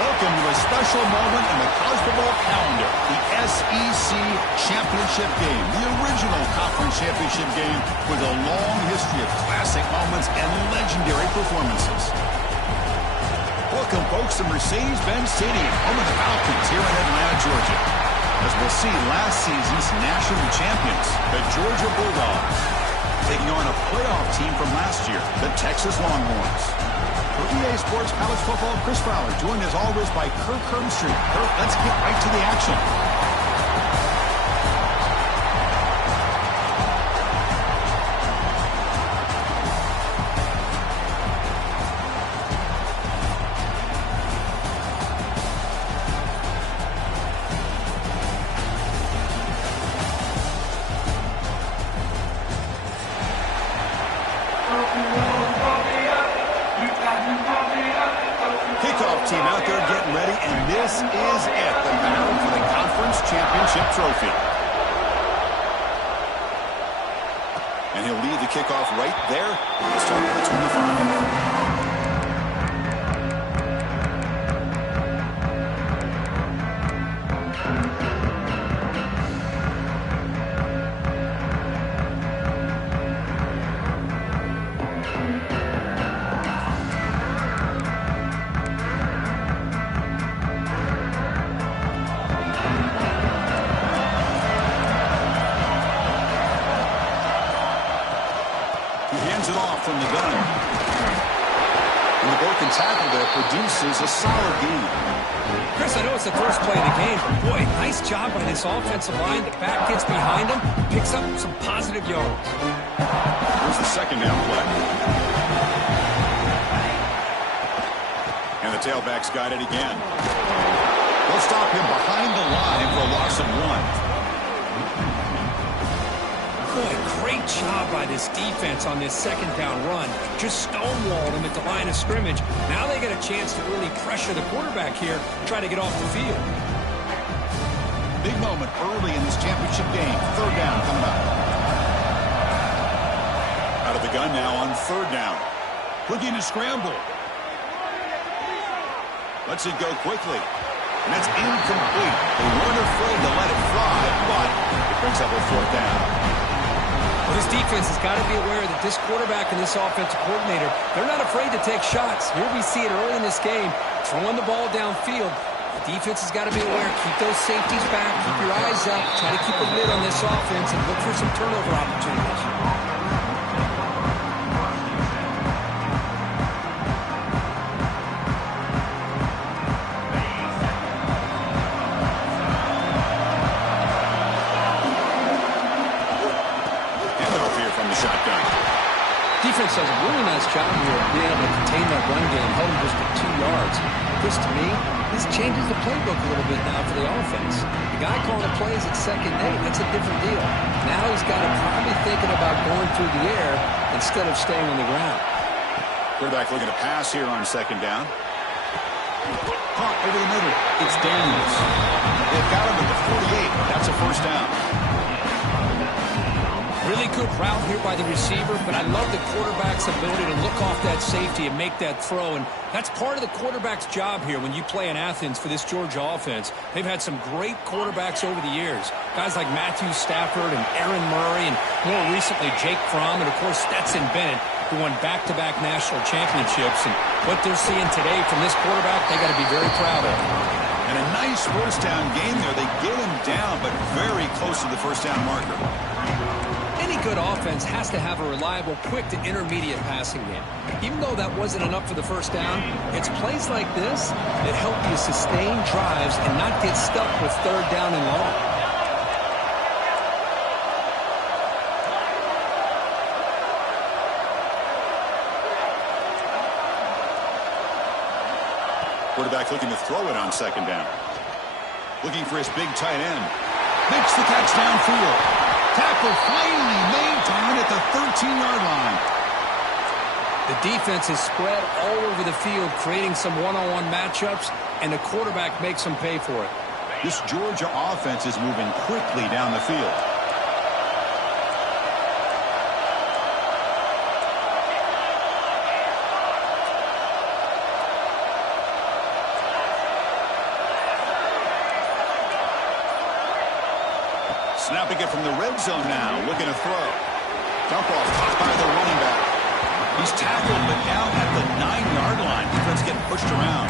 Welcome to a special moment in the college football calendar, the SEC Championship Game, the original conference championship game with a long history of classic moments and legendary performances. Welcome, folks, to Mercedes-Benz Stadium, home of the Falcons here in Atlanta, Georgia. As we'll see, last season's national champions, the Georgia Bulldogs, taking on a playoff team from last year, the Texas Longhorns. For EA Sports College Football, Chris Fowler, joined as always by Kirk Hermstreet. Kirk, let's get right to the action. Kickoff team out there getting ready, and this is it, the battle for the conference championship trophy. And he'll lead the kickoff right there. Let's start with the 25. It off from the gun. And the broken tackle there produces a solid gain. Chris, I know it's the first play of the game, but boy, nice job by this offensive line. The back gets behind him, picks up some positive yards. Here's the second down play. And the tailback's got it again. They'll stop him behind the line for a loss of 1. Boy, great job by this defense on this second down run. Just stonewalled him at the line of scrimmage. Now they get a chance to really pressure the quarterback here, try to get off the field. Big moment early in this championship game. Third down coming up. Out of the gun now on third down. Looking to scramble. Lets it go quickly. And that's incomplete. They weren't afraid to let it fly, but it brings up a fourth down. Well, this defense has got to be aware that this quarterback and this offensive coordinator, they're not afraid to take shots. Here we see it early in this game, throwing the ball downfield. The defense has got to be aware. Keep those safeties back. Keep your eyes up. Try to keep a lid on this offense and look for some turnover opportunities. Defense does a really nice job here of being able to contain that run game, held him just at 2 yards. Chris, to me, this changes the playbook a little bit now for the offense. The guy calling the plays at 2nd and 8, that's a different deal. Now he's got to probably thinking about going through the air instead of staying on the ground. Quarterback looking to pass here on 2nd down. Caught over the middle. It's Daniels. They've got him at the 48. That's a first down. Really good route here by the receiver, but I love the quarterback's ability to look off that safety and make that throw, and that's part of the quarterback's job here when you play in Athens for this Georgia offense. They've had some great quarterbacks over the years, guys like Matthew Stafford and Aaron Murray, and more recently Jake Fromm, and of course Stetson Bennett, who won back-to-back national championships. And what they're seeing today from this quarterback, they got to be very proud of. And a nice first down game there. They get him down, but very close to the first down marker. Any good offense has to have a reliable, quick to intermediate passing game. Even though that wasn't enough for the first down, it's plays like this that help you sustain drives and not get stuck with third down and long. Quarterback looking to throw it on 2nd down. Looking for his big tight end. Makes the catch downfield. Tackle finally made down at the 13-yard line. The defense is spread all over the field, creating some one-on-one matchups, and the quarterback makes them pay for it. This Georgia offense is moving quickly down the field. Snapping it from the red zone now. Looking to throw. Dump off caught by the running back. He's tackled, but now at the 9-yard line. Defense getting pushed around.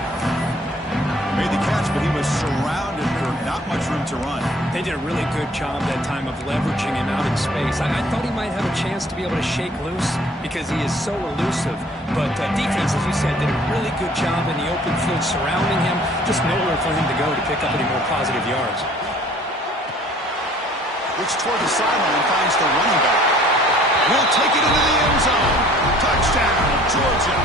Made the catch, but he was surrounded for not much room to run. They did a really good job that time of leveraging him out in space. I thought he might have a chance to be able to shake loose because he is so elusive. But defense, as you said, did a really good job in the open field surrounding him. Just nowhere for him to go to pick up any more positive yards. Looks toward the sideline, finds the running back. He'll take it into the end zone. Touchdown, Georgia.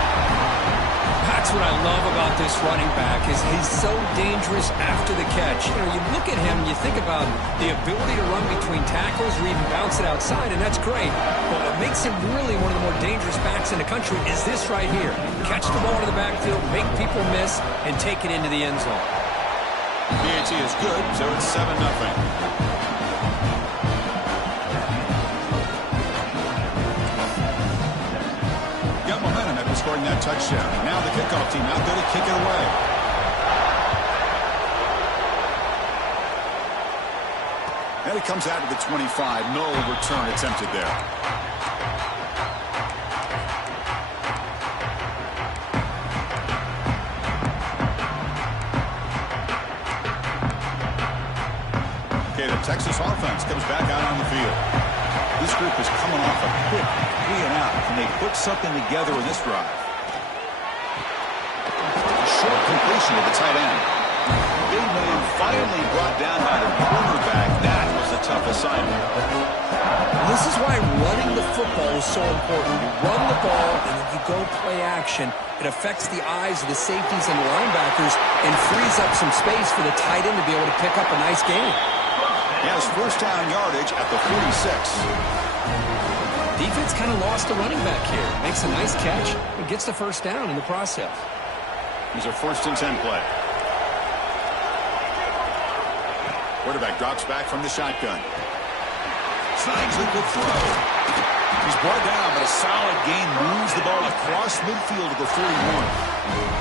That's what I love about this running back is he's so dangerous after the catch. You know, you look at him and you think about the ability to run between tackles or even bounce it outside, and that's great. But what makes him really one of the more dangerous backs in the country is this right here. Catch the ball in the backfield, make people miss, and take it into the end zone. PAT is good, so it's 7-0. Scoring that touchdown. Now the kickoff team out there to kick it away. And it comes out to the 25. No return attempted there. Okay, the Texas offense comes back out on the field. This group is coming off a quick 3-and-out. Can they put something together in this drive? A short completion to the tight end. Big man finally brought down by the cornerback. That was a tough assignment. This is why running the football is so important. You run the ball and then you go play action. It affects the eyes of the safeties and the linebackers and frees up some space for the tight end to be able to pick up a nice game. He has first down yardage at the 46. Defense kind of lost the running back here. Makes a nice catch and gets the first down in the process. Here's a 1st and 10 play. Quarterback drops back from the shotgun. Snags it with throw. He's brought down, but a solid gain moves the ball across midfield to the 41.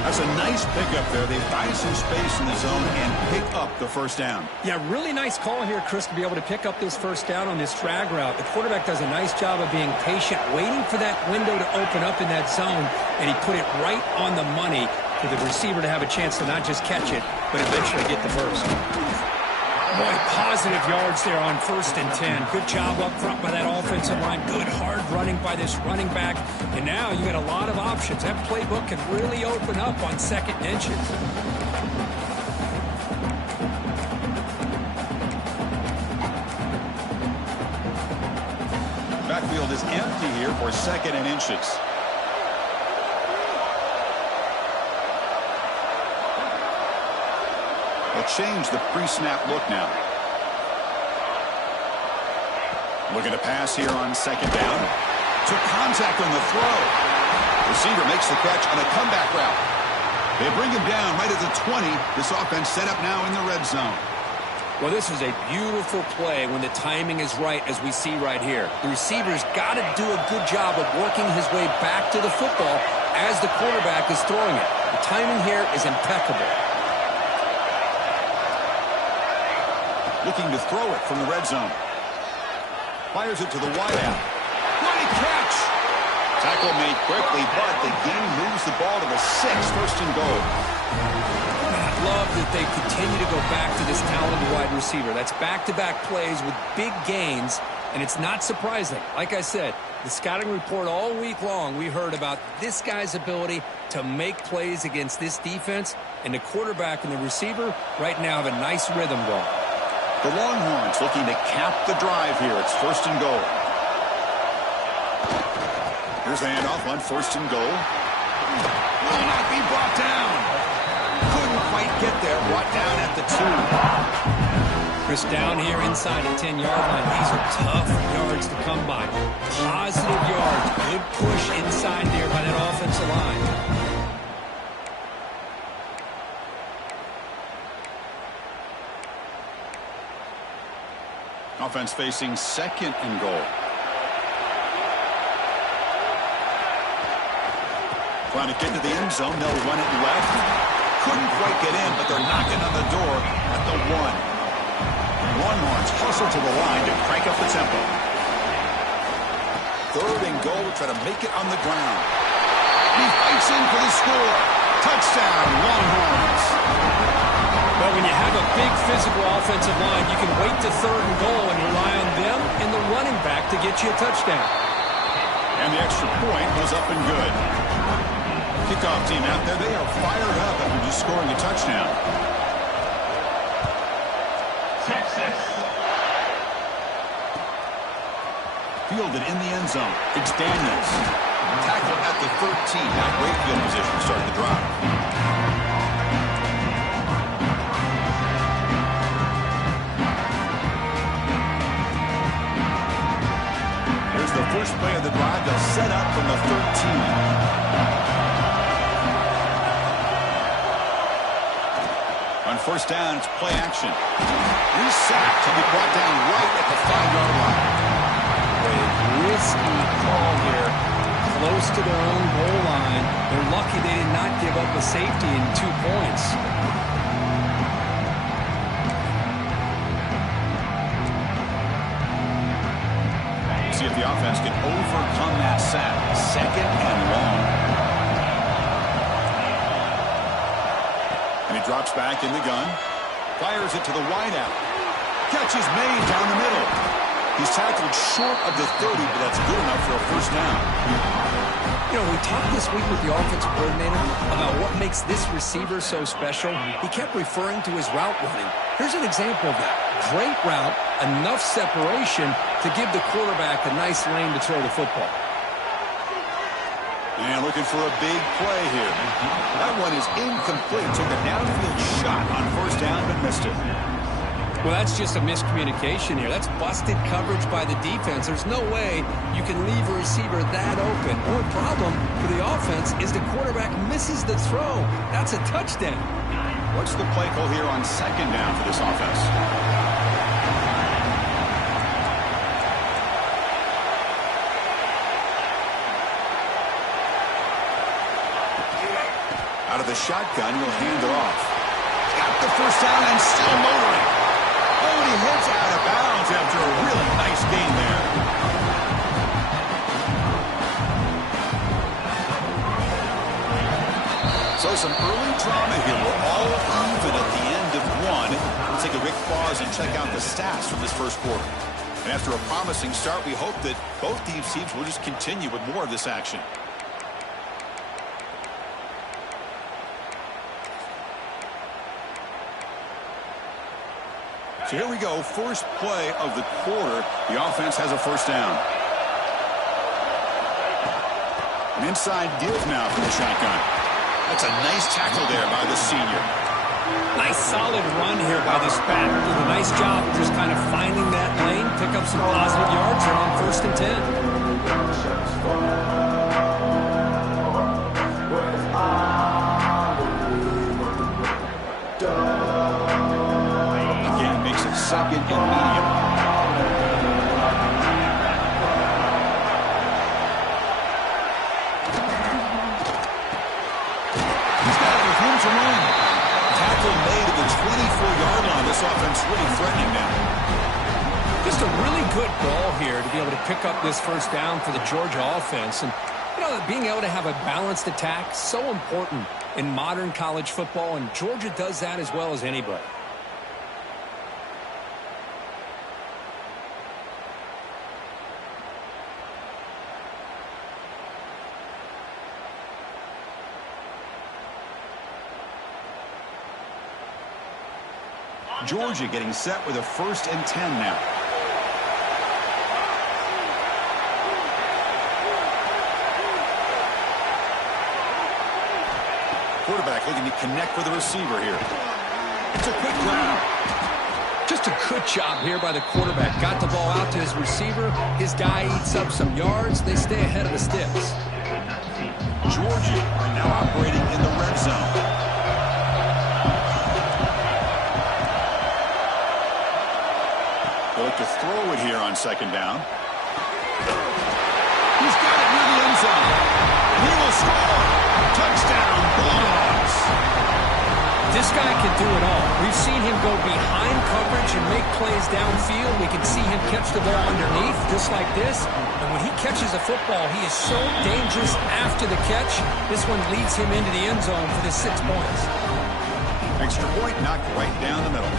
That's a nice pickup there. They buy some space in the zone and pick up the first down. Yeah, really nice call here, Chris, to be able to pick up this first down on this drag route. The quarterback does a nice job of being patient, waiting for that window to open up in that zone, and he put it right on the money for the receiver to have a chance to not just catch it, but eventually get the first. Boy, positive yards there on 1st and 10. Good job up front by that offensive line. Good hard running by this running back. And now you got a lot of options. That playbook can really open up on 2nd and inches. Backfield is empty here for 2nd and inches. They'll change the pre-snap look now. Looking to pass here on 2nd down. Took contact on the throw. Receiver makes the catch on a comeback route. They bring him down right at the 20. This offense set up now in the red zone. Well, this is a beautiful play when the timing is right, as we see right here. The receiver's got to do a good job of working his way back to the football as the quarterback is throwing it. The timing here is impeccable. Looking to throw it from the red zone. Fires it to the wideout. Great catch! Tackle made quickly, but the game moves the ball to the 6, 1st and goal. I love that they continue to go back to this talented wide receiver. That's back-to-back plays with big gains, and it's not surprising. Like I said, the scouting report all week long, we heard about this guy's ability to make plays against this defense, and the quarterback and the receiver right now have a nice rhythm going. The Longhorns looking to cap the drive here. It's 1st and goal. Here's the handoff on 1st and goal. Will not be brought down. Couldn't quite get there. Brought down at the 2. Chris, down here inside the 10-yard line. These are tough yards to come by. Positive yards. Good push inside there by that offensive line. Offense facing 2nd and goal. Trying to get to the end zone. They'll run it left. Couldn't quite get in, but they're knocking on the door at the 1. Longhorns hustle to the line to crank up the tempo. 3rd and goal to try to make it on the ground. He fights in for the score. Touchdown, Longhorns. But when you have a big physical offensive line, you can wait to 3rd and goal and rely on them and the running back to get you a touchdown. And the extra point was up and good. Kickoff team out there, they are fired up after just scoring a touchdown. Texas. Fielded in the end zone. It's Daniels. Tackle at the 13. Now great field position to start the drive. Here's the first play of the drive. They'll set up from the 13. On first down, it's play action. He's sacked. He'll be brought down right at the 5-yard line. A risky call here. Close to their own goal line. They're lucky they did not give up a safety in 2 points. See if the offense can overcome that sack. 2nd and long. And he drops back in the gun. Fires it to the wideout. Catch is made down the middle. He's tackled short of the 30, but that's good enough for a first down. You know, we talked this week with the offensive coordinator about what makes this receiver so special. He kept referring to his route running. Here's an example of that. Great route, enough separation to give the quarterback a nice lane to throw the football. And looking for a big play here. That one is incomplete. Took a downfield shot on first down, but missed it. Well, that's just a miscommunication here. That's busted coverage by the defense. There's no way you can leave a receiver that open. Only problem for the offense is the quarterback misses the throw. That's a touchdown. What's the play call here on 2nd down for this offense? Out of the shotgun, he'll hand it off. Got the first down and still motoring. Oh, and he heads out of bounds after a really nice gain there. So some early drama here. We're all even at the end of 1. We'll take a quick pause and check out the stats from this first quarter. And after a promising start, we hope that both these teams will just continue with more of this action. So here we go, first play of the quarter. The offense has a first down. An inside give now from the shotgun. That's a nice tackle there by the senior. Nice solid run here by this back. Did a nice job of just kind of finding that lane, pick up some positive yards here on 1st and 10. Second and medium. He's got it with room to run. Tackle made at the 24-yard line. This offense really threatening now. Just a really good ball here to be able to pick up this first down for the Georgia offense. And, you know, being able to have a balanced attack, so important in modern college football, and Georgia does that as well as anybody. Georgia getting set with a 1st and 10 now. Quarterback looking to connect with the receiver here. It's a quick grab. Just a good job here by the quarterback. Got the ball out to his receiver. His guy eats up some yards. They stay ahead of the sticks. Georgia now operating in the red zone. They'll look to throw it here on 2nd down. He's got it near the end zone. And he will score. Touchdown, Bulldogs. This guy can do it all. We've seen him go behind coverage and make plays downfield. We can see him catch the ball underneath, just like this. And when he catches a football, he is so dangerous after the catch. This one leads him into the end zone for the 6 points. Extra point knocked right down the middle.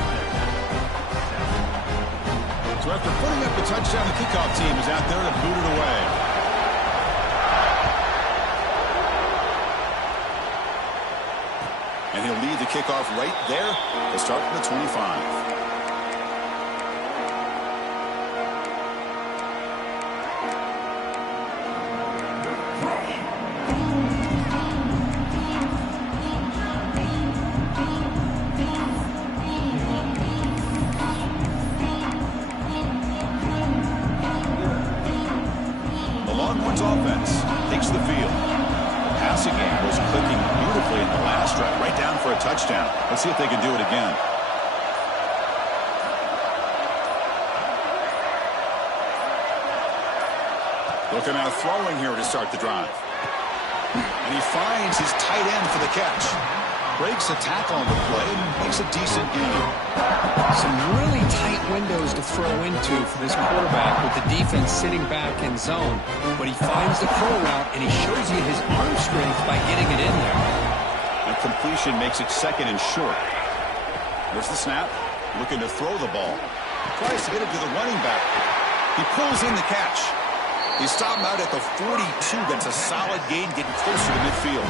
So after putting up the touchdown, the kickoff team is out there to boot it away. And he'll lead the kickoff right there to start from the 25. The Longhorns offense takes the field. Passing game was clicking beautifully in the last drive, right down for a touchdown. Let's see if they can do it again. Looking out throwing here to start the drive. And he finds his tight end for the catch. Breaks a tackle on the play and makes a decent gain. Some really tight windows to throw into for this quarterback with the defense sitting back in zone. But he finds the throw route, and he shows you his arm strength by getting it in there. And completion makes it second and short. There's the snap. Looking to throw the ball. Tries to get it to the running back. He pulls in the catch. He stopped him out at the 42. That's a solid gain, getting closer to midfield.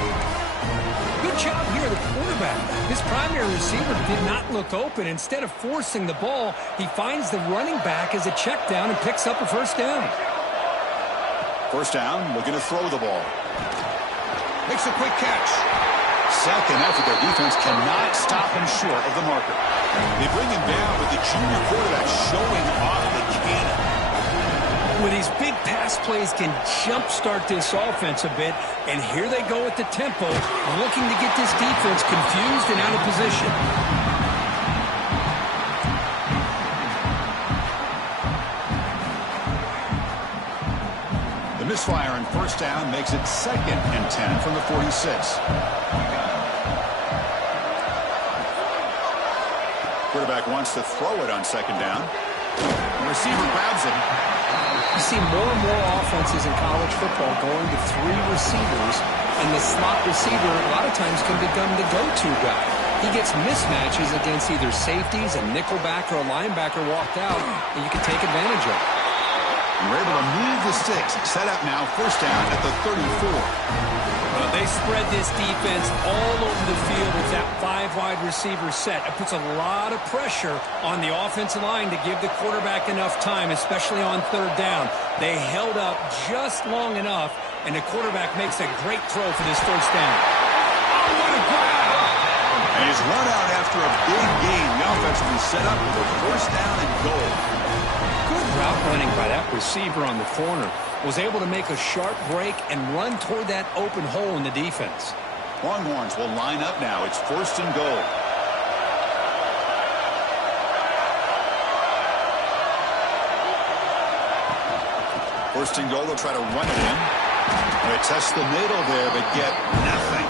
Good job here, the quarterback. His primary receiver did not look open. Instead of forcing the ball, he finds the running back as a check down and picks up a first down. First down, looking to throw the ball. Makes a quick catch. Second effort, their defense cannot stop him short of the marker. They bring him down, but the junior quarterback showing off the cannon. With these big pass plays can jumpstart this offense a bit, and here they go at the tempo, looking to get this defense confused and out of position. The misfire on first down makes it 2nd and 10 from the 46. Quarterback wants to throw it on 2nd down. The receiver grabs it. You see more and more offenses in college football going to 3 receivers, and the slot receiver a lot of times can become the go-to guy. He gets mismatches against either safeties, a nickelback, or a linebacker walked out, and you can take advantage of it. And we're able to move the sticks. Set up now, first down at the 34. They spread this defense all over the field with that 5 wide receiver set. It puts a lot of pressure on the offensive line to give the quarterback enough time, especially on 3rd down. They held up just long enough, and the quarterback makes a great throw for this first down. Oh, what a grab! And he's run out after a big gain. The offense will be set up with a first down and goal. Good route running by that receiver on the corner. Was able to make a sharp break and run toward that open hole in the defense. Longhorns will line up now. It's 1st and goal. First and goal, they'll try to run it in. They test the middle there, but get nothing.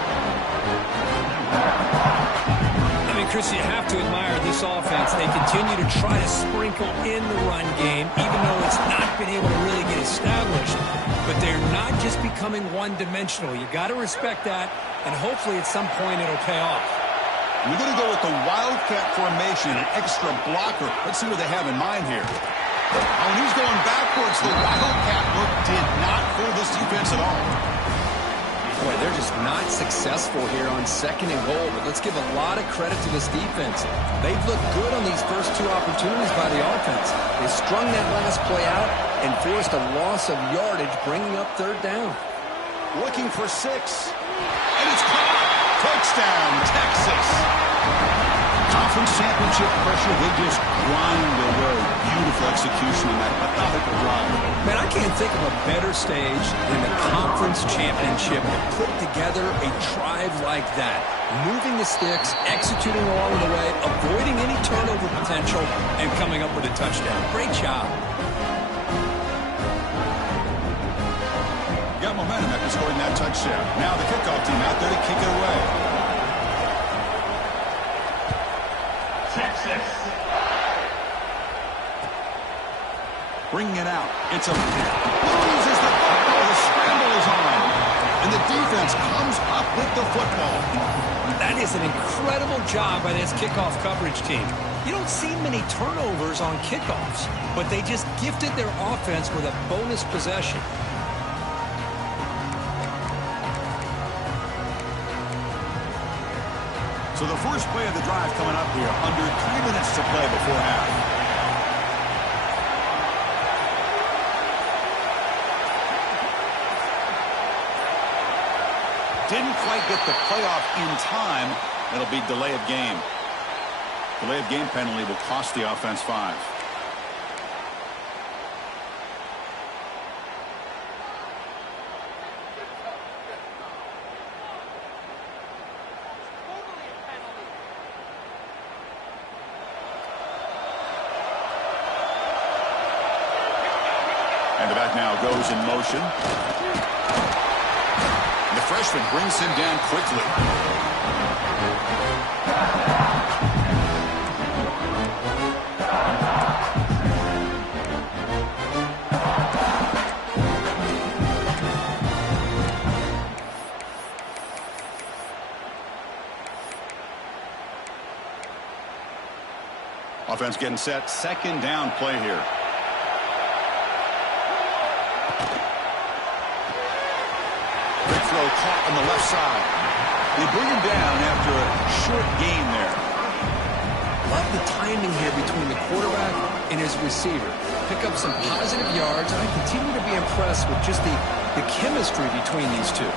I mean, Chris, you have to admire this offense. They continue to try to sprinkle in the run game, even though it's not been able to really get established. But they're not just becoming one-dimensional. You got to respect that, and hopefully at some point it'll pay off. We're going to go with the Wildcat formation, an extra blocker. Let's see what they have in mind here. Oh, and he's going backwards. The Wildcat look did not fool this defense at all. Boy, they're just not successful here on 2nd and goal, but let's give a lot of credit to this defense. They've looked good on these first 2 opportunities by the offense. They strung that last play out and forced a loss of yardage, bringing up 3rd down. Looking for 6. And it's caught. Touchdown, Texas. Conference championship pressure, they just grind away. Beautiful execution on that methodical drive. Man, I can't think of a better stage than the conference championship to put together a drive like that. Moving the sticks, executing along the way, avoiding any turnover potential, and coming up with a touchdown. Great job. Got momentum after scoring that touchdown. Now the kickoff team out there to kick it away. Texas. Bringing it out. It's a loses the football. The scramble is on. And the defense comes up with the football. That is an incredible job by this kickoff coverage team. You don't see many turnovers on kickoffs, but they just gifted their offense with a bonus possession. So the first play of the drive coming up here. Under 3 minutes to play before half. Didn't quite get the playoff in time. It'll be delay of game. Delay of game penalty will cost the offense 5. And the back now goes in motion. And the freshman brings him down quickly. Offense getting set. Second down play here. Quick throw caught on the left side. They bring him down after a short gain there. Love the timing here between the quarterback and his receiver. Pick up some positive yards, and I continue to be impressed with just the chemistry between these two.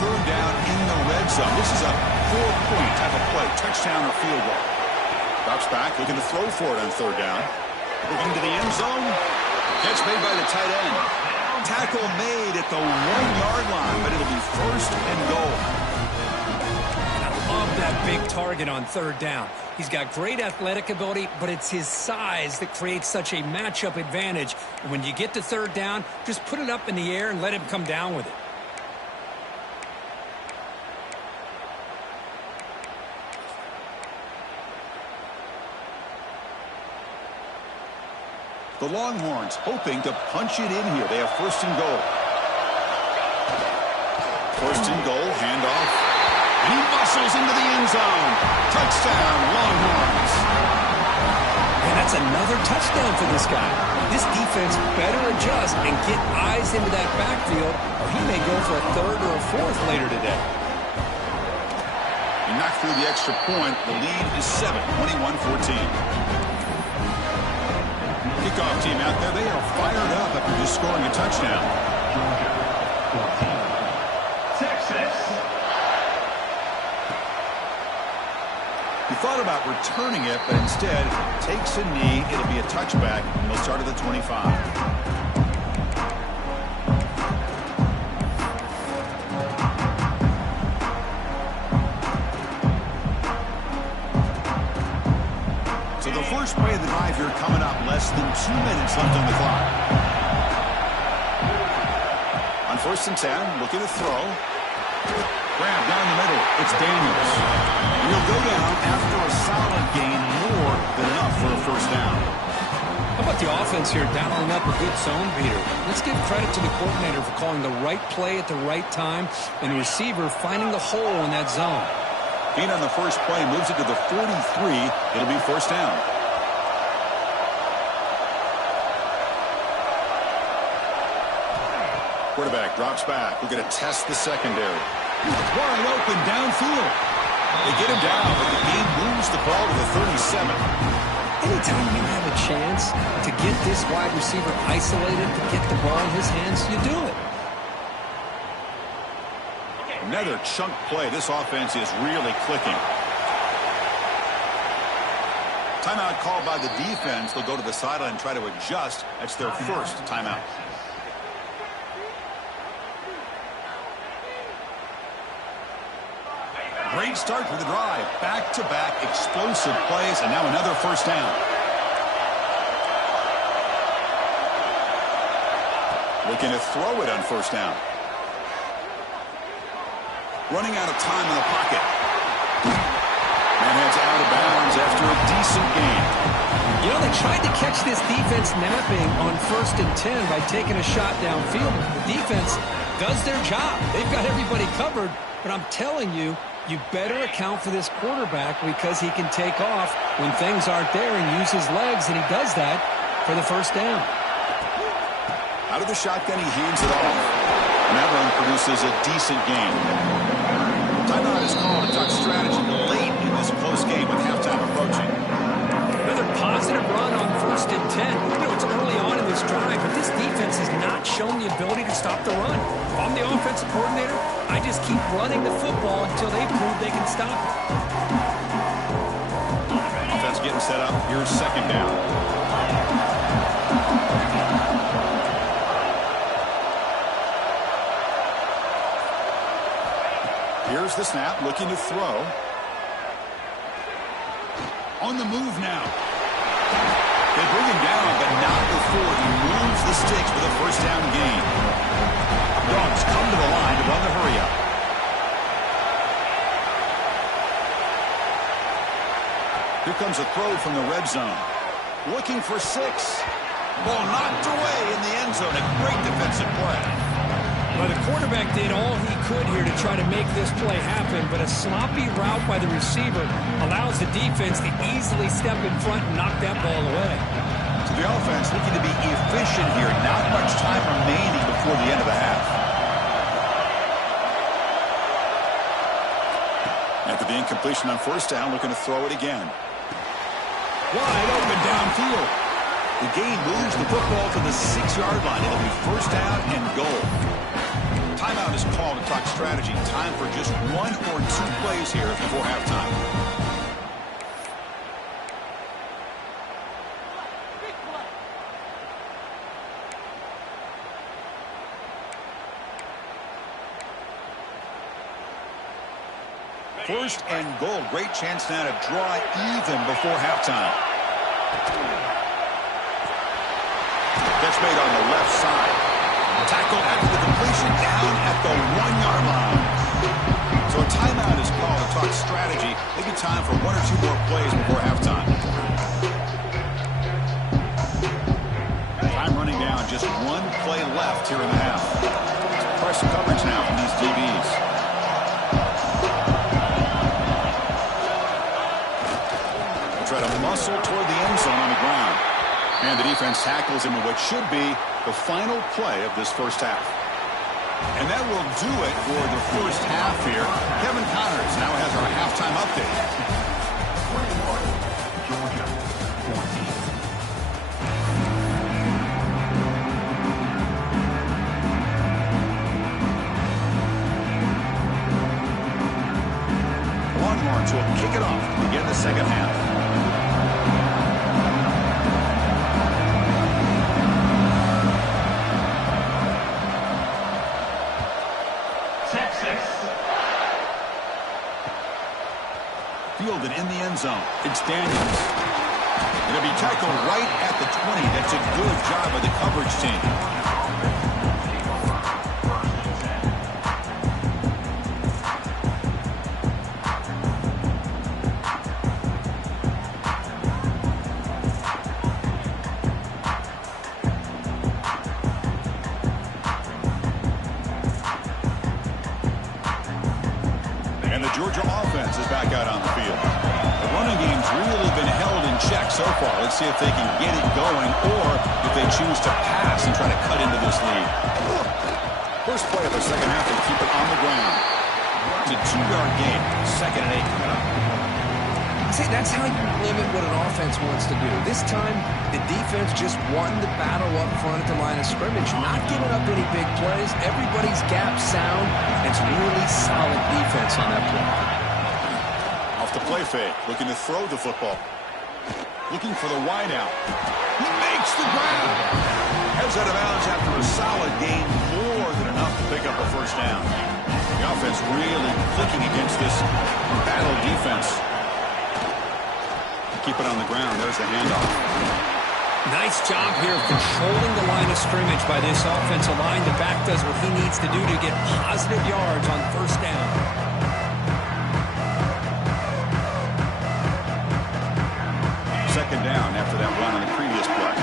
Third down in the red zone. This is a 4-point type of play. Touchdown or field goal. Drops back, looking to throw for it on third down. Looking to the end zone. Catch made by the tight end. Tackle made at the 1-yard line, but it'll be first and goal. I love that big target on third down. He's got great athletic ability, but it's his size that creates such a matchup advantage. And when you get to third down, just put it up in the air and let him come down with it. The Longhorns hoping to punch it in here. They have first and goal. First and goal, handoff. And he bustles into the end zone. Touchdown, Longhorns. And that's another touchdown for this guy. This defense better adjust and get eyes into that backfield, or he may go for a third or a fourth later today. He knocked through the extra point. The lead is 7, 21-14. Kickoff team out there, they are fired up after just scoring a touchdown. Texas. He thought about returning it, but instead takes a knee. It'll be a touchback, and they'll start at the 25. First play of the drive here coming up. Less than 2 minutes left on the clock. On first and 10, looking to throw. Grab down the middle. It's Daniels. And he'll go down after a solid gain, more than enough for a first down. How about the offense here dialing up a good zone beater? Let's give credit to the coordinator for calling the right play at the right time and the receiver finding the hole in that zone. Being on the first play moves it to the 43. It'll be first down. Quarterback drops back. We're going to test the secondary. Wide open downfield. They get him down, but the game moves the ball to the 37. Anytime you have a chance to get this wide receiver isolated, to get the ball in his hands, you do it. Another chunk play. This offense is really clicking. Timeout called by the defense. They'll go to the sideline and try to adjust. That's their first timeout. Great start for the drive. Back-to-back explosive plays, and now another first down. Looking to throw it on first down. Running out of time in the pocket. And heads out of bounds after a decent gain. You know, they tried to catch this defense napping on 1st and 10 by taking a shot downfield. The defense does their job. They've got everybody covered, but I'm telling you, you better account for this quarterback because he can take off when things aren't there and use his legs, and he does that for the first down. Out of the shotgun, he hands it off. And that run produces a decent gain. Timeout is called to talk strategy late in this close game with halftime approaching. Another positive run on 1st and 10. You know, it's early on in this drive, but this defense has not shown the ability to stop the run. If I'm the offensive coordinator, I just keep running the football until they prove they can stop it. Offense getting set up. Here's second down. Here's the snap, looking to throw. On the move now. They bring him down, but not before he moves the sticks with a first down gain. Dogs come to the line to run the hurry-up. Here comes a throw from the red zone. Looking for 6. Ball knocked away in the end zone. A great defensive play. Well, the quarterback did all he could here to try to make this play happen, but a sloppy route by the receiver allows the defense to easily step in front and knock that ball away. So the offense looking to be efficient here. Not much time remaining before the end of the half. After the incompletion on first down, looking to throw it again. Wide open downfield. The game moves the football to the 6-yard line. It'll be first down and goal. Timeout is called to talk strategy. Time for just 1 or 2 plays here before halftime. First and goal. Great chance now to draw even before halftime. That's made on the left side. Tackle after the completion down at the 1-yard line. So a timeout is called to talk strategy. Maybe time for 1 or 2 more plays before halftime. Time running down. Just 1 play left here in the half. Press coverage now from these DBs. They try to muscle toward the end zone on the ground. And the defense tackles him in what should be the final play of this first half. And that will do it for the first half here. Kevin Connors now has our halftime update. 14. Longhorns will kick it off to begin the second half. Fielded in the end zone. It's Daniels. Going to be tackled right at the 20. That's a good job by the coverage team. And the Georgia offense is back out on the field. The running game's really been held in check so far. Let's see if they can get it going or if they choose to pass and try to cut into this lead. First play of the second half, they keep it on the ground. It's a 2-yard gain. 2nd and 8 coming up. See, that's how you limit what an offense wants to do. This time, the defense just won the battle up front at the line of scrimmage, not giving up any big plays. Everybody's gap sound. It's really solid defense on that play. Off the play fake, looking to throw the football. Looking for the wide out. He makes the grab. Heads out of bounds after a solid gain, more than enough to pick up a first down. The offense really clicking against this battle defense. Keep it on the ground. There's the handoff. Nice job here of controlling the line of scrimmage by this offensive line. The back does what he needs to do to get positive yards on first down. Second down after that run on the previous play.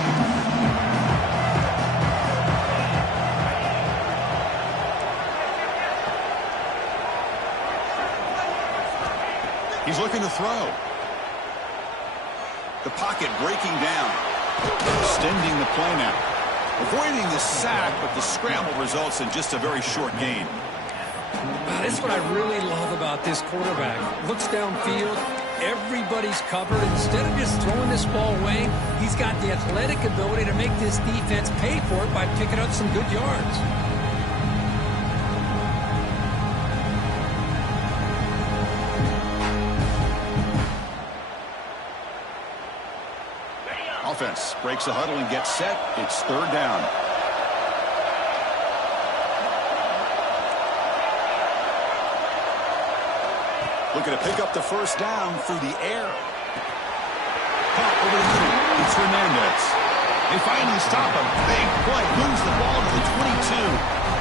He's looking to throw. The pocket breaking down. Extending the play now. Avoiding the sack, but the scramble results in just a very short gain. That's what I really love about this quarterback. Looks downfield. Everybody's covered. Instead of just throwing this ball away, he's got the athletic ability to make this defense pay for it by picking up some good yards. Offense breaks the huddle and gets set. It's third down. Looking to pick up the first down through the air. Caught over the middle. It's Hernandez. They finally stop a big play. Moves the ball to the 22.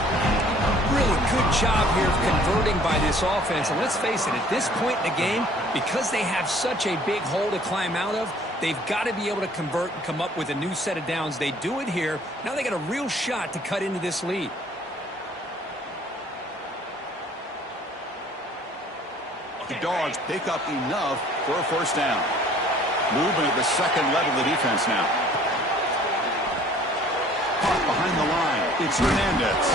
Really good job here of converting by this offense. And let's face it, at this point in the game, because they have such a big hole to climb out of, they've got to be able to convert and come up with a new set of downs. They do it here. Now they got a real shot to cut into this lead. The Dogs pick up enough for a first down. Movement at the second level of the defense now. Caught behind the line. It's Hernandez.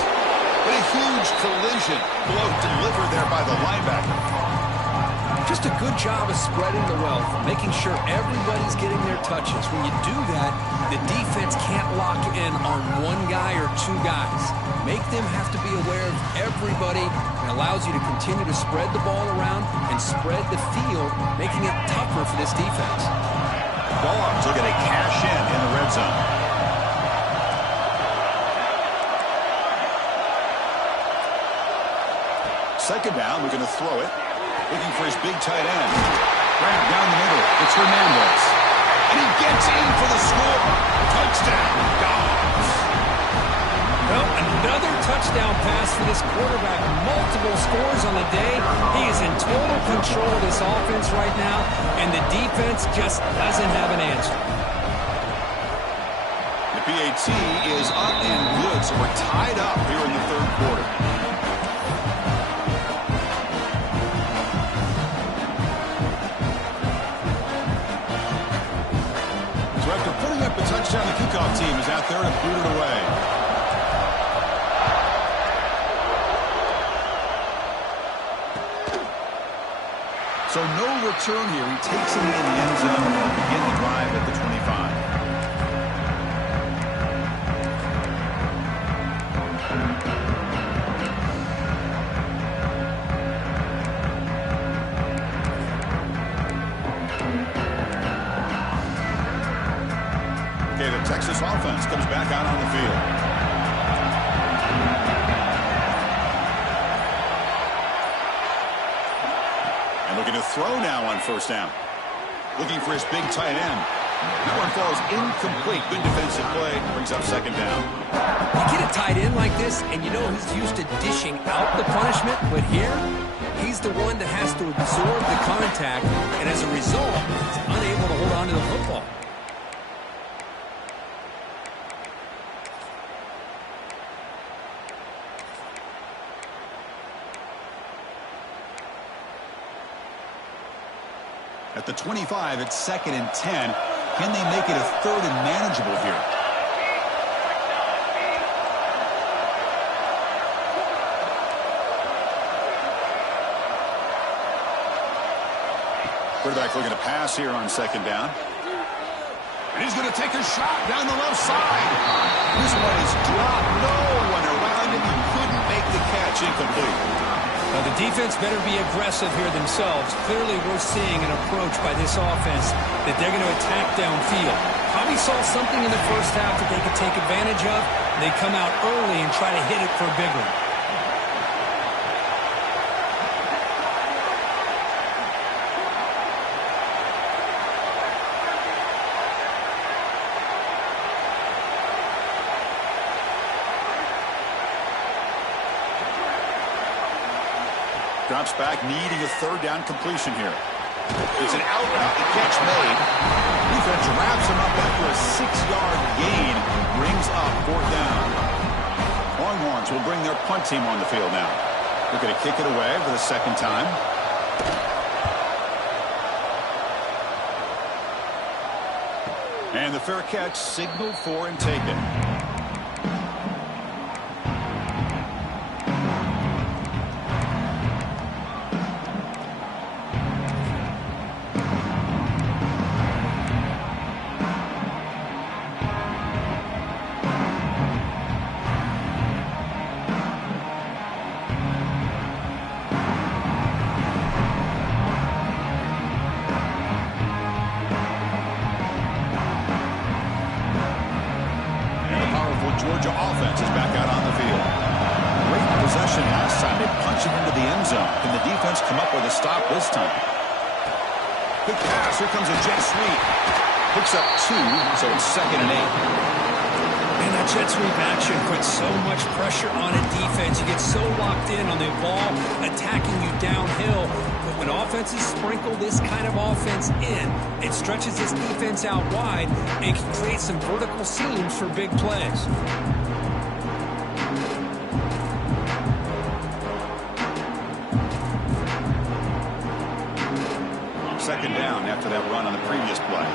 But a huge collision blow delivered there by the linebacker. Just a good job of spreading the wealth, making sure everybody's getting their touches. When you do that, the defense can't lock in on one guy or two guys. Make them have to be aware of everybody. It allows you to continue to spread the ball around and spread the field, making it tougher for this defense. Dogs looking to cash in the red zone. Second down, looking to throw it. Looking for his big tight end. Grab down the middle. It's Hernandez. And he gets in for the score. Touchdown, Dogs. Well, another touchdown pass for this quarterback. Multiple scores on the day. He is in total control of this offense right now, and the defense just doesn't have an answer. The PAT is up and good, so we're tied up here in the third quarter. So after putting up a touchdown, the kickoff team is out there to boot it away. So no return here. He takes it in the end zone and begin the drive at the 25. Okay, the Texas offense comes back out on the field. Looking to throw now on first down. Looking for his big tight end. That one falls incomplete. Good defensive play. Brings up second down. You get a tight end like this, and you know he's used to dishing out the punishment, but here, he's the one that has to absorb the contact, and as a result, he's unable to hold on to the football. At the 25, it's second and 10. Can they make it a third and manageable here? Quarterback looking to pass here on second down. And he's going to take a shot down the left side. This one is dropped. No one around him. He couldn't make the catch. Incomplete. Well, the defense better be aggressive here themselves. Clearly, we're seeing an approach by this offense that they're going to attack downfield. Probably saw something in the first half that they could take advantage of. They come out early and try to hit it for a big one. Drops back, needing a third down completion here. It's an out-route catch made. Defense wraps him up after a 6-yard gain. Brings up fourth down. Longhorns will bring their punt team on the field now. They're going to kick it away for the second time. And the fair catch signaled for and taken. Georgia offense is back out on the field. Great possession last time. They punch it into the end zone. Can the defense come up with a stop this time? Good pass. Here comes a jet sweep. Picks up 2, so it's 2nd and 8. And that jet sweep action puts so much pressure on a defense. You get so locked in on the ball attacking you downhill. But when offenses sprinkle this kind of offense in, it stretches this defense out wide and can create some vertical seams for big plays. Second down after that run on the previous play.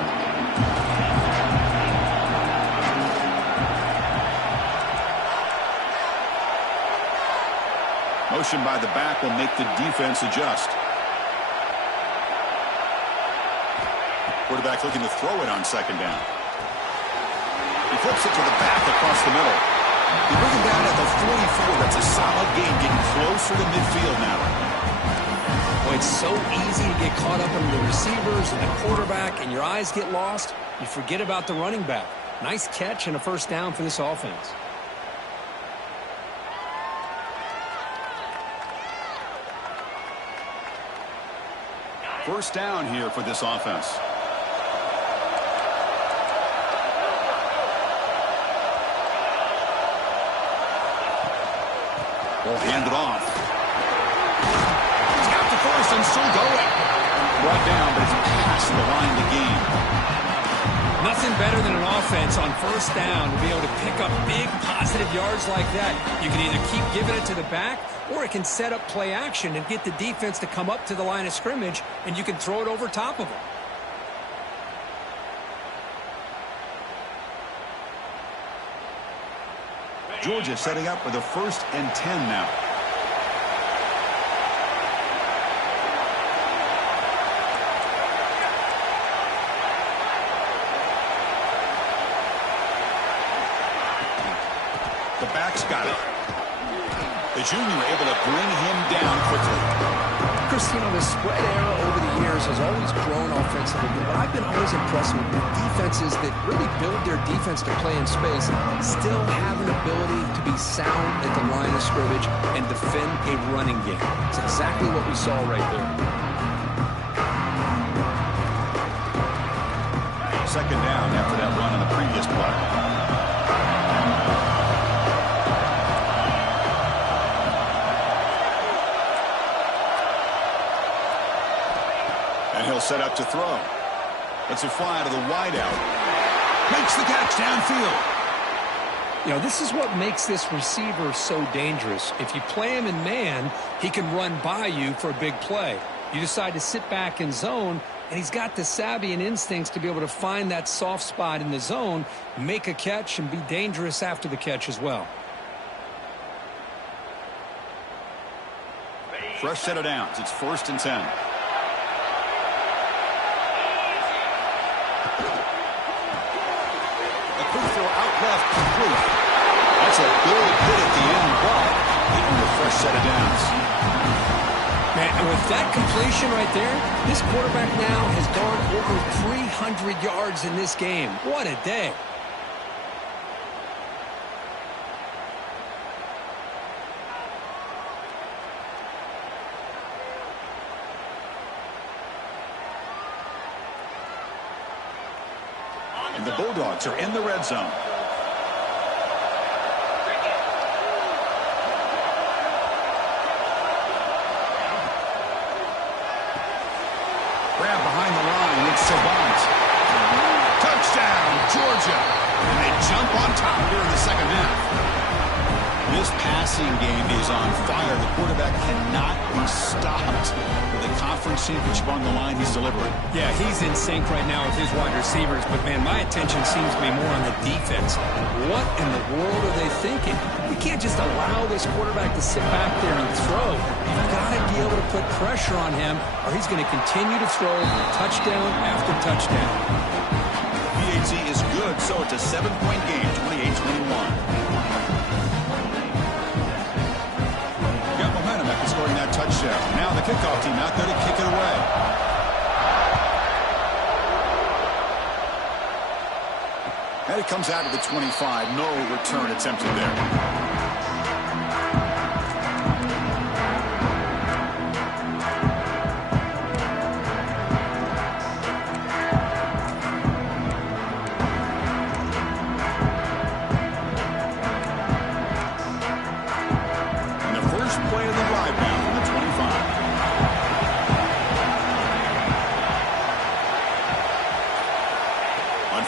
Motion by the back will make the defense adjust. Quarterback looking to throw it on second down. He flips it to the back across the middle. He brings him down at the 44. That's a solid gain, getting closer to midfield now. Well, it's so easy to get caught up in the receivers and the quarterback, and your eyes get lost. You forget about the running back. Nice catch and a first down for this offense. First down here for this offense. Will hand it off. He's got the first and still going. Brought down, but it's past the line of the game. Nothing better than an offense on first down to be able to pick up big positive yards like that. You can either keep giving it to the back, or it can set up play action and get the defense to come up to the line of scrimmage, and you can throw it over top of them. Georgia setting up with a 1st and 10 now. The back's got it. The junior able to bring him down quickly. Chris, the spread era over the years has always grown offensively, but I've been always impressed with defenses that really build their defense to play in space, still have an ability to be sound at the line of scrimmage and defend a running game. It's exactly what we saw right there. Second down after that run on the previous play. And he'll set up to throw. Let's it fly to the wideout. Makes the catch downfield. This is what makes this receiver so dangerous. If you play him in man, he can run by you for a big play. You decide to sit back in zone, and he's got the savvy and instincts to be able to find that soft spot in the zone, make a catch, and be dangerous after the catch as well. Fresh set of downs. It's 1st and 10. Out left, complete. That's a big hit at the end, but getting a fresh set of downs. Man, and with that completion right there, this quarterback now has gone over 300 yards in this game. What a day. And the Bulldogs are in the red zone. on top here in the second half. This passing game is on fire. The quarterback cannot be stopped. With the conference championship on the line, he's delivering. Yeah, he's in sync right now with his wide receivers, but, man, my attention seems to be more on the defense. What in the world are they thinking? We can't just allow this quarterback to sit back there and throw. You've got to be able to put pressure on him, or he's going to continue to throw touchdown after touchdown. PAT is good, so it's a 7-point game, 28-21. Scoring that touchdown. Now the kickoff team out there to kick it away. And it comes out of the 25. No return attempted there.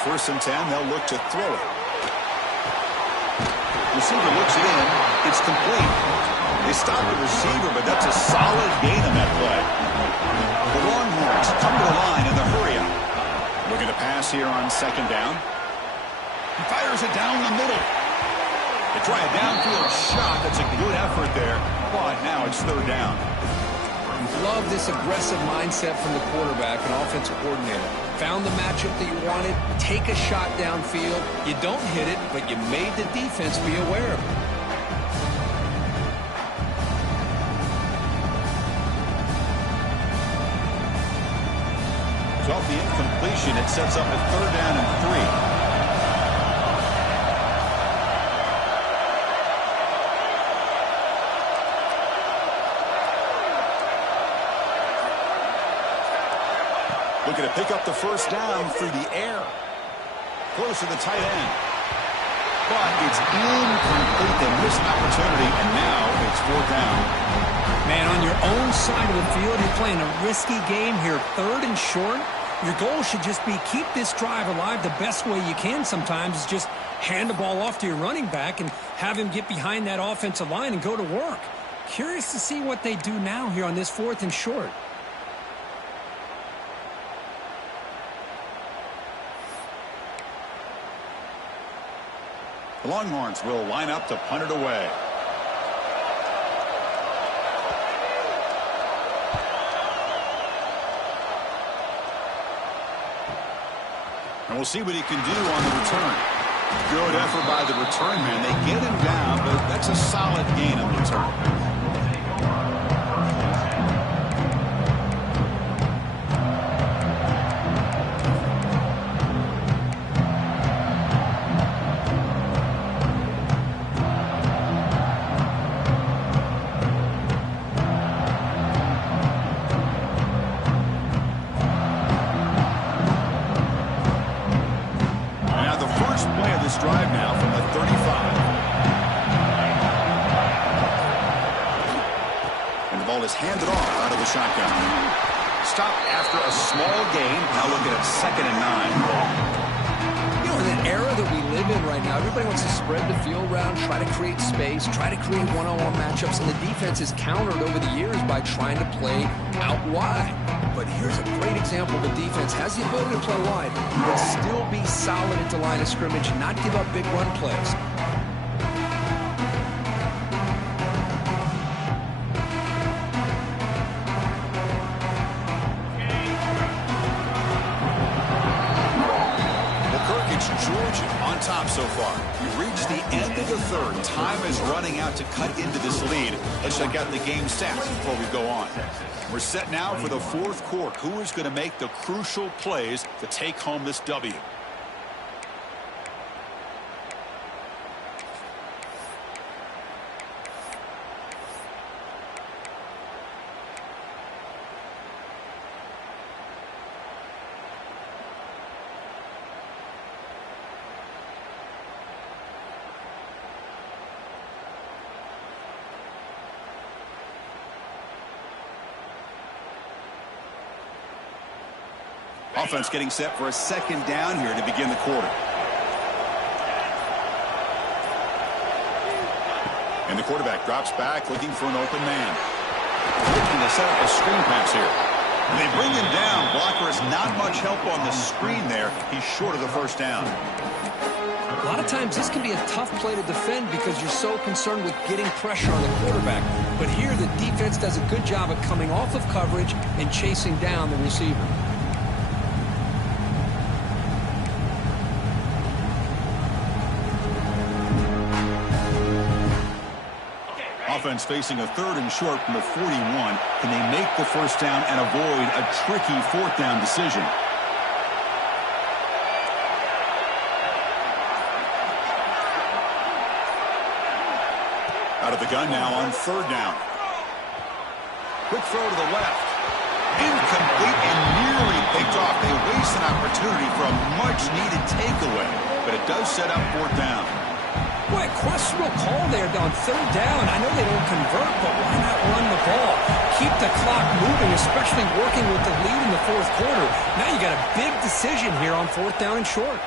First and 10, they'll look to throw it. Receiver looks it in. It's complete. They stop the receiver, but that's a solid gain on that play. The Longhorns come to the line in the hurry up. Looking to pass here on second down. He fires it down the middle. They try a downfield shot. That's a good effort there. But now it's third down. Love this aggressive mindset from the quarterback and offensive coordinator. Found the matchup that you wanted, take a shot downfield. You don't hit it, but you made the defense be aware of it. So off the incompletion, it sets up a third down and 3. Looking to pick up the first down through the air. Close to the tight end. But it's incomplete. They missed an opportunity, and now it's fourth down. Man, on your own side of the field, you're playing a risky game here, third and short. Your goal should just be keep this drive alive the best way you can sometimes is just hand the ball off to your running back and have him get behind that offensive line and go to work. Curious to see what they do now here on this fourth and short. The Longhorns will line up to punt it away. And we'll see what he can do on the return. Good effort by the return man. They get him down, but that's a solid gain on the return. Drive now from the 35. And the ball is handed off out of the shotgun. Stopped after a small gain. Now looking at 2nd and 9. You know, in an era that we live in right now, everybody wants to spread the field around, try to create space, try to create one-on-one matchups, and the defense is countered over the years by trying to play out wide. But here's a great example. The defense has the ability to play wide, but still be solid at the line of scrimmage and not give up big run plays. Georgia on top so far. We've reached the end of the third. Time is running out to cut into this lead. Let's check out the game stats before we go on. We're set now for the fourth quarter. Who is going to make the crucial plays to take home this W? Offense getting set for a second down here to begin the quarter. And the quarterback drops back looking for an open man. Looking to set up a screen pass here. And they bring him down. Blocker has not much help on the screen there. He's short of the first down. A lot of times this can be a tough play to defend because you're so concerned with getting pressure on the quarterback. But here the defense does a good job of coming off of coverage and chasing down the receiver. Offense facing a 3rd and short from the 41. Can they make the first down and avoid a tricky 4th down decision? Out of the gun now on 3rd down. Quick throw to the left. Incomplete and nearly picked off. They waste an opportunity for a much-needed takeaway, but it does set up 4th down. Boy, questionable call there on 3rd down. I know they don't convert, but why not run the ball? Keep the clock moving, especially working with the lead in the 4th quarter. Now you got a big decision here on 4th down and short.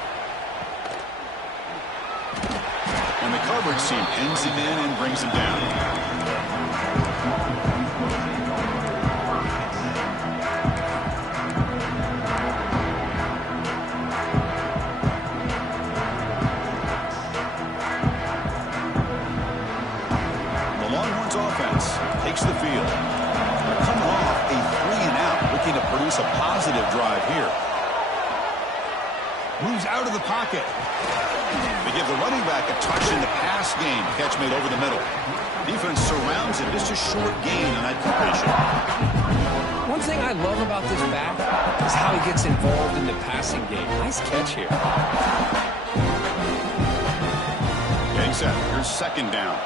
And the coverage team pins him in and brings him down. The Longhorns offense takes the field. They're coming off a 3-and-out, looking to produce a positive drive here. Moves out of the pocket. They give the running back a touch in the pass game. Catch made over the middle. Defense surrounds him. Just a short gain on that completion. One thing I love about this back is how he gets involved in the passing game. Nice catch here. Getting set. Here's 2nd down.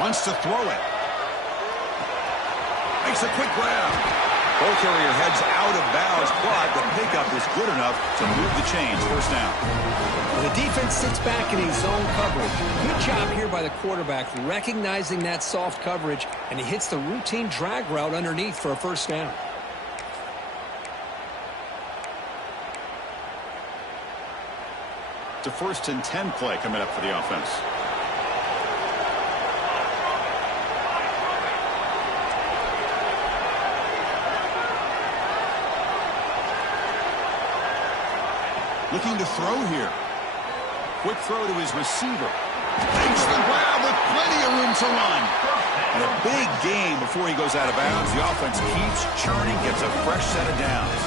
Wants to throw it. Makes a quick grab. Ball carrier heads out of bounds, but the pickup is good enough to move the chains. 1st down. Well, the defense sits back in a zone coverage. Good job here by the quarterback recognizing that soft coverage, and he hits the routine drag route underneath for a 1st down. It's a 1st and 10 play coming up for the offense. Looking to throw here. Quick throw to his receiver. Makes the grab with plenty of room to run. And a big gain before he goes out of bounds. The offense keeps churning, gets a fresh set of downs.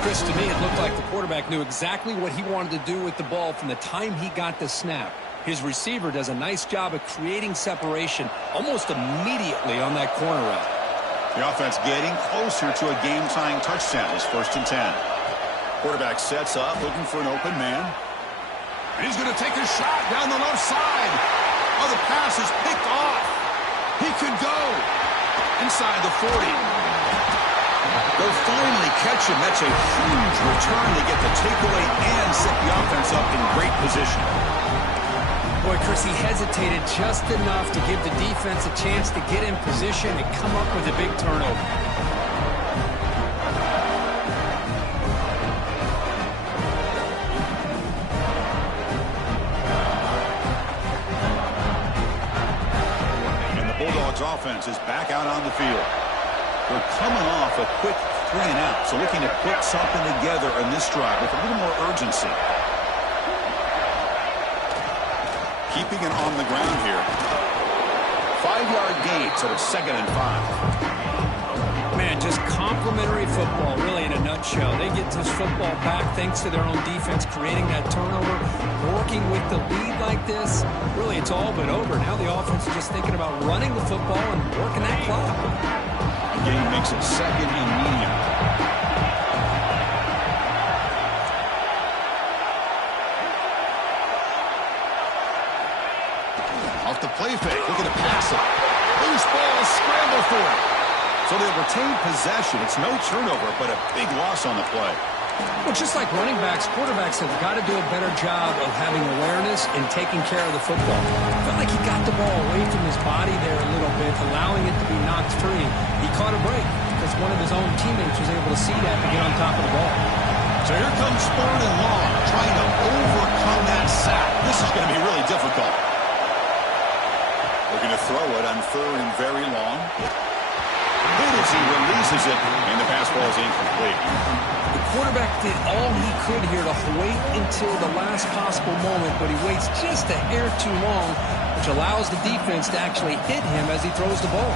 Chris, to me, it looked like the quarterback knew exactly what he wanted to do with the ball from the time he got the snap. His receiver does a nice job of creating separation almost immediately on that corner route. The offense getting closer to a game-tying touchdown. It's 1st and 10. Quarterback sets up, looking for an open man. And he's going to take a shot down the left side. Oh, the pass is picked off. He could go inside the 40. They'll finally catch him. That's a huge return to get the takeaway and set the offense up in great position. Boy, Chris, he hesitated just enough to give the defense a chance to get in position and come up with a big turnover. Offense is back out on the field. They're coming off a quick 3-and-out, so looking to put something together in this drive with a little more urgency. Keeping it on the ground here. 5-yard gain, so it's 2nd and 5. Man, just complimentary football, really, in a nutshell. They get this football back thanks to their own defense creating that turnover. Working with the lead like this, really, it's all but over. Now the offense is just thinking about running the football and working that clock. The game makes it 2nd and medium. Off the play fake, looking to pass it. Loose ball, scramble for it. So they'll retain possession. It's no turnover, but a big loss on the play. Well, just like running backs, quarterbacks have got to do a better job of having awareness and taking care of the football. I felt like he got the ball away from his body there a little bit, allowing it to be knocked free. He caught a break because one of his own teammates was able to see that and get on top of the ball. So here comes 3rd and long, trying to overcome that sack. This is going to be really difficult. Looking to throw it on 3rd and very long. Good as he releases it, and the pass ball is incomplete. The quarterback did all he could here to wait until the last possible moment, but he waits just a hair too long, which allows the defense to actually hit him as he throws the ball.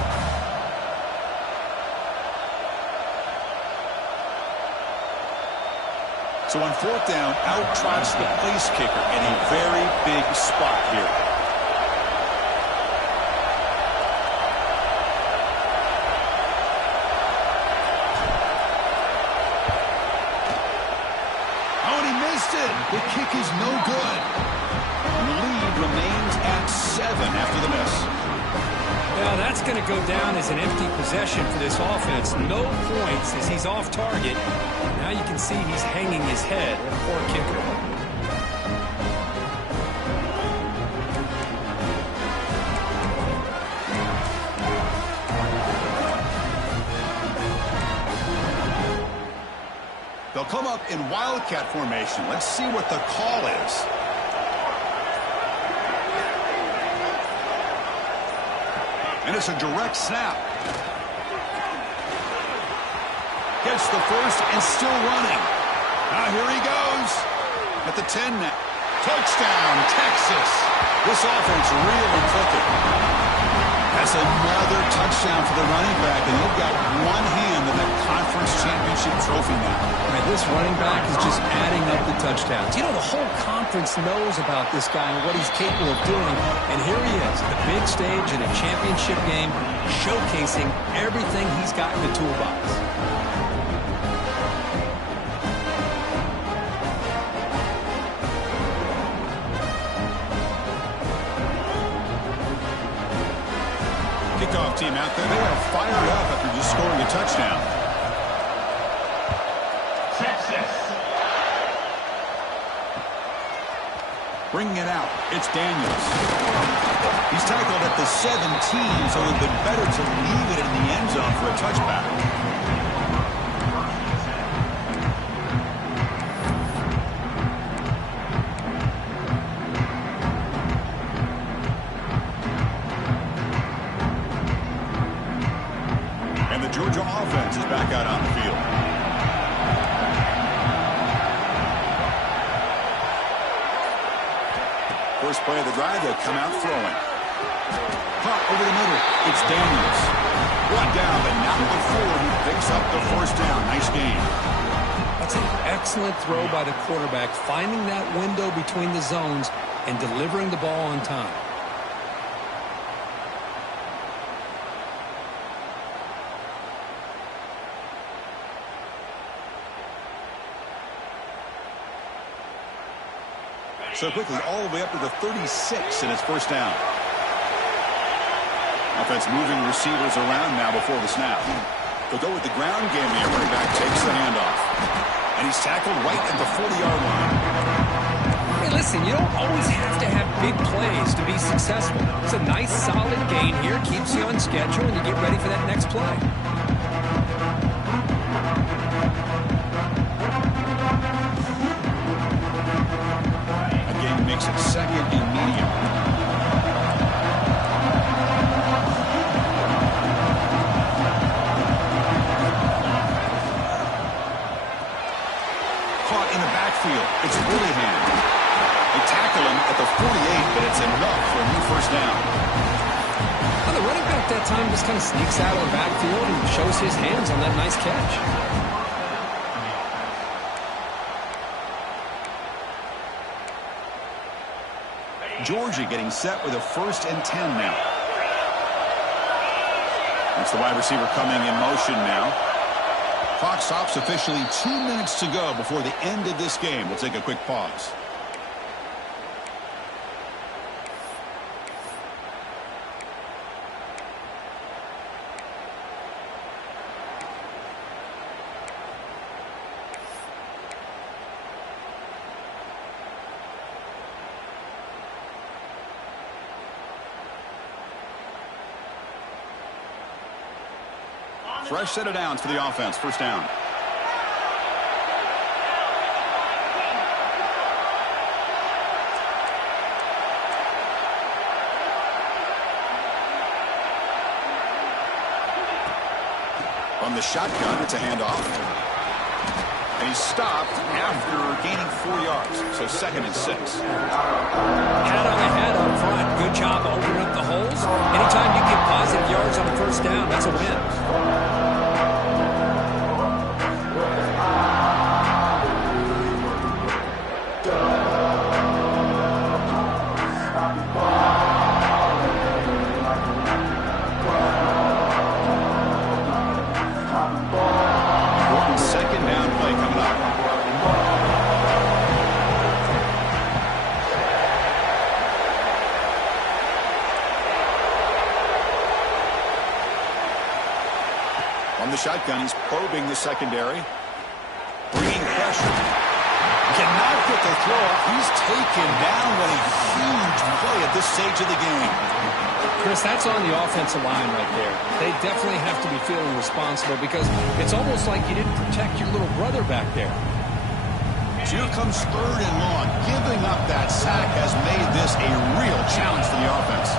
So on 4th down, out trots the place kicker in a very big spot here. The kick is no good. Lead remains at 7 after the miss. Well, that's going to go down as an empty possession for this offense. No points as he's off target. Now you can see he's hanging his head. What a poor kicker. They'll come up in wildcat formation. Let's see what the call is. And it's a direct snap. Gets the first and still running. Now here he goes. At the 10 now. Touchdown, Texas. This offense really clicking. That's another touchdown for the running back, and they've got one hand in that conference championship trophy now. Man, this running back is just adding up the touchdowns. You know, the whole conference knows about this guy and what he's capable of doing, and here he is, the big stage in a championship game, showcasing everything he's got in the toolbox. Kickoff team out there. They are fired up after just scoring a touchdown. Texas. Bringing it out. It's Daniels. He's tackled at the 17, so it would have been better to leave it in the end zone for a touchback. Georgia offense is back out on the field. First play of the drive, they'll come out throwing. Caught over the middle. It's Daniels. One down, but not before he picks up the first down. Nice game. That's an excellent throw by the quarterback, finding that window between the zones and delivering the ball on time. So quickly, all the way up to the 36, and it's first down. Offense moving receivers around now before the snap. They'll go with the ground game here. Running back takes the handoff. And he's tackled right at the 40-yard line. Hey, listen, you don't always have to have big plays to be successful. It's a nice, solid gain here. Keeps you on schedule, and you get ready for that next play. Makes it 2nd and medium. Caught in the backfield. It's Willihan. They tackle him at the 48, but it's enough for a new first down. Well, the running back that time just kind of sneaks out of the backfield and shows his hands on that nice catch. Georgia getting set with a 1st and 10 now. That's the wide receiver coming in motion now. Clock stops officially 2 minutes to go before the end of this game. We'll take a quick pause. Fresh set of downs for the offense. First down. From the shotgun, it's a handoff. And he's stopped after gaining 4 yards. So 2nd and 6. Hat on the head up front. Good job opening up the holes. Anytime you get positive yards on a first down, that's a win. Shotgun, he's probing the secondary, bringing pressure. Cannot get the throw up. He's taken down. What a huge play at this stage of the game. Chris, that's on the offensive line right there. They definitely have to be feeling responsible because it's almost like you didn't protect your little brother back there. Here comes 3rd and long. Giving up that sack has made this a real challenge for the offense.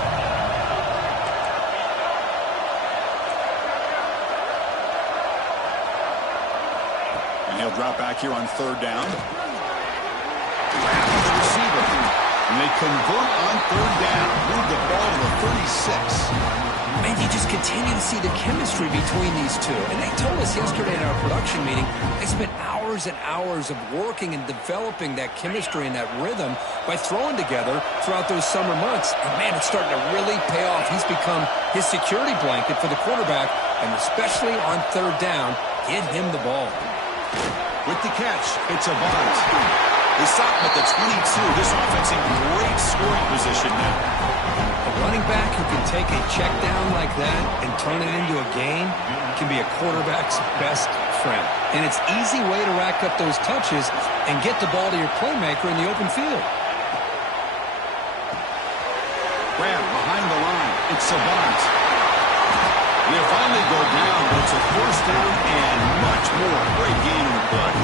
He'll drop back here on 3rd down. Grab the receiver. And they convert on 3rd down. Move the ball to the 36. Man, you just continue to see the chemistry between these two. And they told us yesterday in our production meeting, they spent hours and hours of working and developing that chemistry and that rhythm by throwing together throughout those summer months. And man, it's starting to really pay off. He's become his security blanket for the quarterback, and especially on 3rd down, get him the ball. With the catch, it's a bunt. They stop him at the 22. This offense in great scoring position now. A running back who can take a check down like that and turn it into a gain can be a quarterback's best friend. And it's an easy way to rack up those touches and get the ball to your playmaker in the open field. Grab behind the line. It's a bunt. They finally go down, but it's a 1st down and much more. Great gain in the play.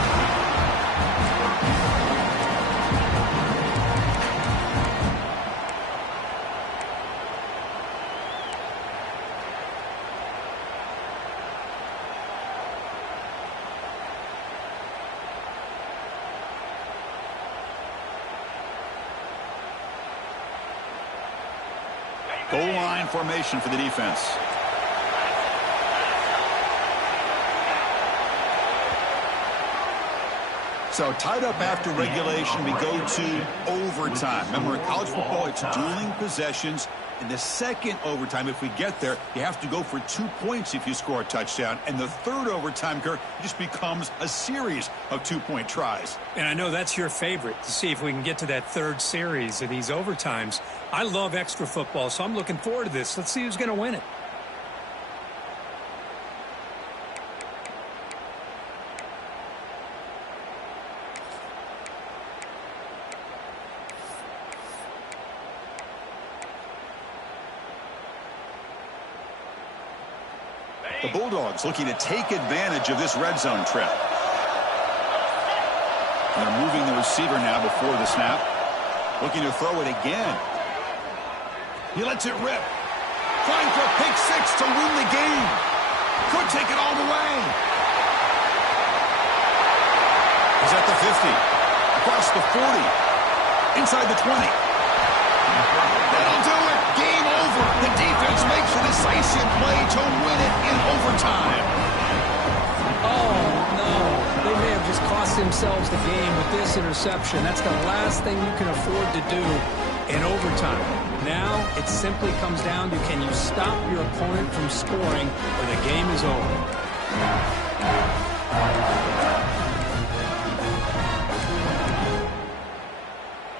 Goal line formation for the defense. So tied up after regulation, we go to overtime. Remember, in college football, it's dueling possessions. In the 2nd overtime, if we get there, you have to go for 2 points if you score a touchdown. And the 3rd overtime, Kirk, just becomes a series of 2-point tries. And I know that's your favorite, to see if we can get to that 3rd series of these overtimes. I love extra football, so I'm looking forward to this. Let's see who's going to win it. The Bulldogs looking to take advantage of this red zone trip. And they're moving the receiver now before the snap. Looking to throw it again. He lets it rip. Trying for a pick 6 to win the game. Could take it all the way. He's at the 50. Across the 40. Inside the 20. That'll do it. Game over. The defense makes a decisive play to win it in overtime. Oh, no. They may have just cost themselves the game with this interception. That's the last thing you can afford to do in overtime. Now it simply comes down to, can you stop your opponent from scoring or the game is over.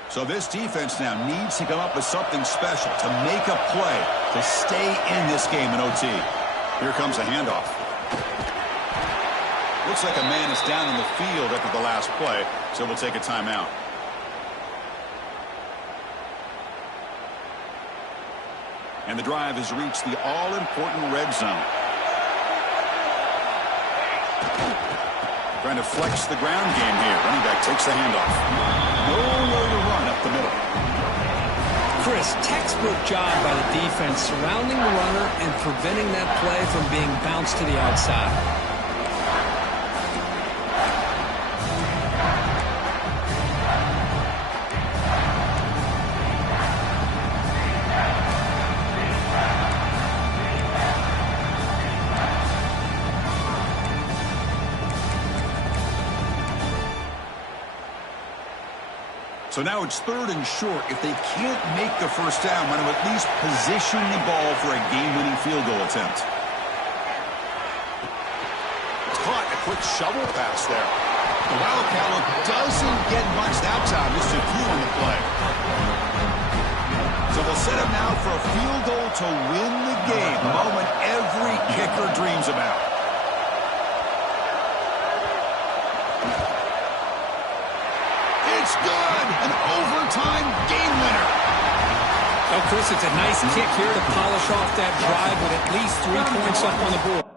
So this defense now needs to come up with something special to make a play to stay in this game in OT. Here comes a handoff. Looks like a man is down in the field after the last play, so we'll take a timeout. And the drive has reached the all-important red zone. Trying to flex the ground game here. Running back takes the handoff. Nowhere to run up the middle. Chris, textbook job by the defense surrounding the runner and preventing that play from being bounced to the outside. So now it's 3rd and short. If they can't make the first down, want to at least position the ball for a game-winning field goal attempt. Caught a quick shovel pass there. The Wildcat doesn't get much that time. Just a few on the play. So they'll set him now for a field goal to win the game. A moment every kicker dreams about. It's good! An overtime game winner. Oh, Chris, it's a nice kick here to polish off that drive with at least 3 points up on the board.